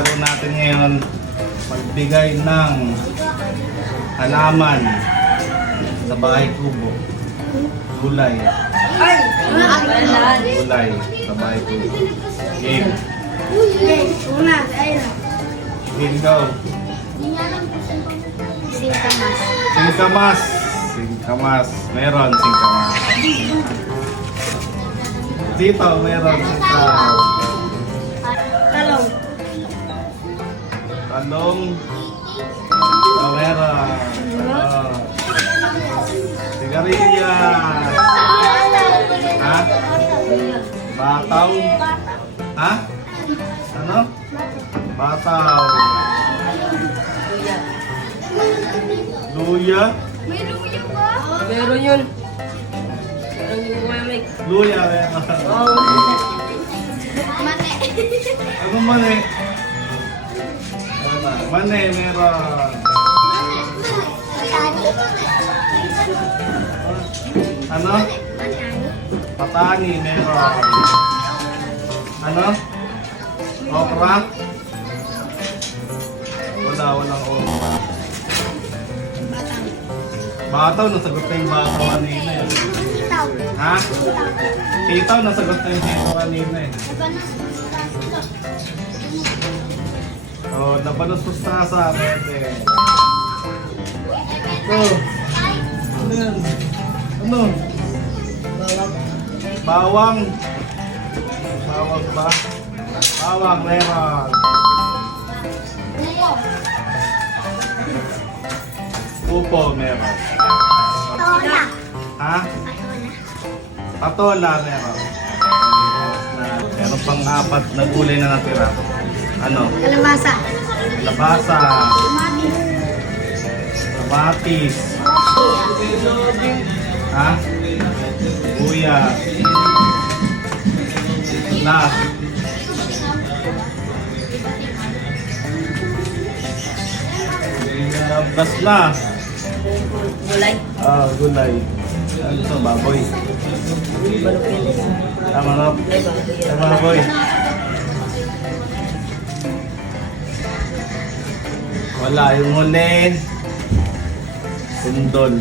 laro natin ngayon, magbigay ng halaman sa bahay kubo. Gulay. Ay! Gulay sa bahay kubo. Game. Una, ayun. Game go. Singkamas. Singkamas. Singkamas. Meron singkamas. Dito, meron singkamas. Talong. Talong. Meron. Sigarilyas. Ha? Bataw. Ha? Ano? Bataw. Luya. May luya ba? Meron yun. Meron yung gumamit. Luya, meron. Oh. Mane. Ano mani? Mani, meron. Ano? Patani, meron. Ano? Okra? Walang okra. Bataw, nasagot na yung bataw kanina eh. Ha? Sitaw, nasagot na yung sitaw kanina eh. Oh, labanos mustasa, pwede. Ito. Ano yan? Ano? Bawang. Bawang ba? Bawang, meron. Upo, meron. Tola. Ha? Patola, meron. Meron pang apat na gulay na natira. Ano? Kalabasa. Labasa. Kamatis. Ha? Buya. Na. Labas na. Gulay. Ah, gulay. Ano to? Baboy. Tama na. Baboy. Wala yung huli. Sundol.